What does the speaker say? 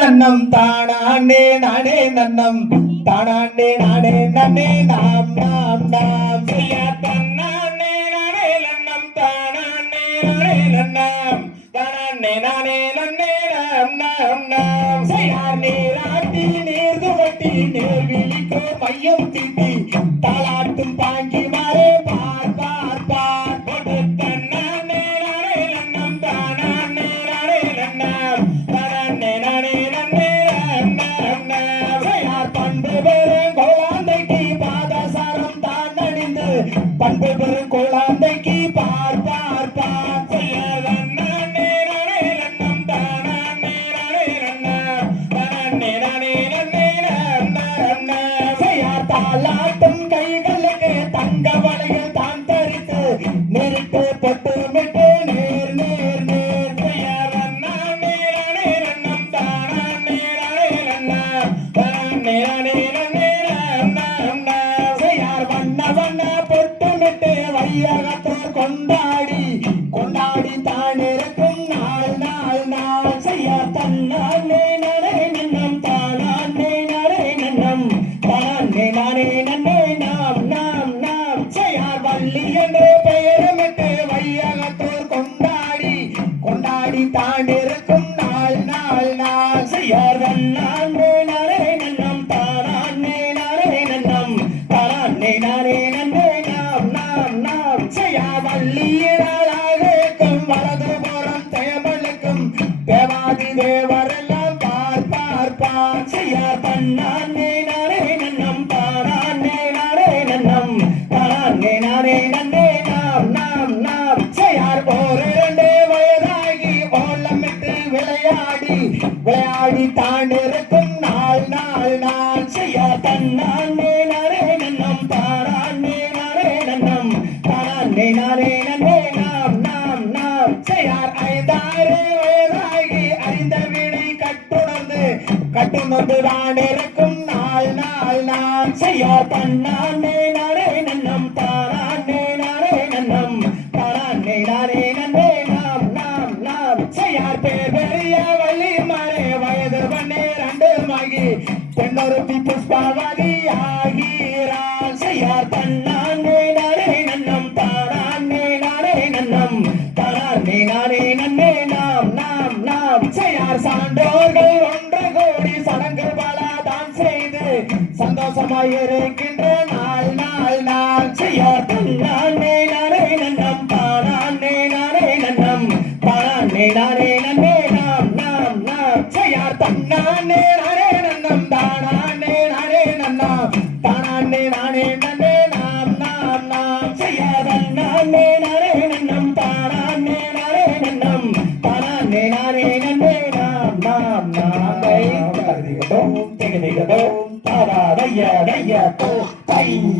நன்னம் தானாண்டே நானே நன்னம் தானாண்டே நானே நன்னே நாம் நாம் நாம் செய்ய தன்னாண்டே நானே நன்னம் தானாண்டே நானே நன்னம் தானாண்டே நானே நன்னே நாம் நாம் நாம் செய்யார் நீராட்டி நீர் துவட்டி நேர் விழிக்கோ மையம் தீட்டி தாளாட்டும் பாங்கி மாறே பார் பார் பார் போட்டு தன்னாண்டே நானே நன்னம் தானாண்டே நானே நன்னம் தானாண்டே நானே நன்னே நாம் நாம் நாம் செய்யார் பண்பு பெரும் கோலாந்தைக்கு பாதசாரம் தான் அணிந்து பண்பு பெரும் கோலாந்தைக்கு பார் பார் பார் செய்யார் தாளாட்டும் கைகளுக்கு தங்க வளையல் தான் தரித்து நிறுத்து பொட்டு மிட்டு நேர் நேர் நேர் பெயர் அண்ணாண்டே நானே நன்னம் தானாண்டே நானே நன்னம் தானாண்டே நானே நன்னே நாம் நாம் நாம் செய்யார் வண்ண வண்ண பொட்டு மிட்டு வையகத்தோர் கொண்டாடி கொண்டாடி தான் இருக்கும் நாள் நாள் நாள் செய்யார் தன்னாண்டே நானே நன்னம் தானாண்டே நானே நன்னம் தானாண்டே நானே நன்னே நாம் நாம் நாம் செய்யார் வள்ளி என்று பெயரமிட்டு வையகத்தோர் கொண்டாடி கொண்டாடி தான் இருக்கும் நாள் நாள் நாள் செய்யார் வண்ணாண்டே நானே நன்னம் தானாண்டே நானே நன்னம் தானாண்டே நானே நன்னே நாம் நாம் நாம் செய்யார் வள்ளியினாளாக இருக்கும் வலது புறம் தேவலுக்கும் தேவாதி தேவரெல்லாம் பார் பார் பார் செய்யார் தன்னாண்டே நானே நன்னம் தானாண்டே நானே நன்னம் தானாண்டே நானே நன்னே நாம் நாம் நாம் செய்யார் ஒரு 2 வயதாகி ஓலமிட்டு விளையாடி விளையாடி தான் இருக்கும் நாள் நாள் நாள் செய்யார் தன்னாண்டே நானே நன்னம் தானாண்டே நானே நன்னம் தானாண்டே நானே நன்னே நாம் நாம் நாம் செய்யார் 5 6 வயதாகி அறிந்த விடை கட்டுணர்ந்து தான் இருக்கும் நாள் நாள் நாள் செய்யார் தன்னாண்டே நானே நன்னம் தானாண்டே நானே நன்னம் தானாண்டே நானே நன்னே நாம் நாம் நாம் செய்யார் பேர் பெரிய வள்ளி மாறே வயது பண்ணே 2 மகி பெண்ணொருத்தி புஷ்பாவதி ஆகிறாள் செய்யார் தன்னாண்டே நானே நன்னம் தானாண்டே நானே நன்னம் தானாண்டே நானே நன்னே நாம் நாம் நாம் செய்யார் சான்றோர்கள் ஒன்று கூடி சடங்கு பல தான் செய்து சந்தோஷமாய் இருக்கின்ற நாள் நாள் நாள் செய்யார் தன்னாண்டே நானே நன்னம் தானாண்டே நானே நன்னம் தானாண்டே நானே நன்னே நாம் நாம் நாம் செய்யார் தன்னாண்டே நானே நன்னம் தானாண்டே நானே நன்னம் தானாண்டே நானே நன்னே நாம் நாம் நாம் செய்யார் தன்னாண்டே நானே நன்னம் தானாண்டே நானே நன்னம் தானாண்டே நானே நன்னே நாம் நாம் நாம் Take it,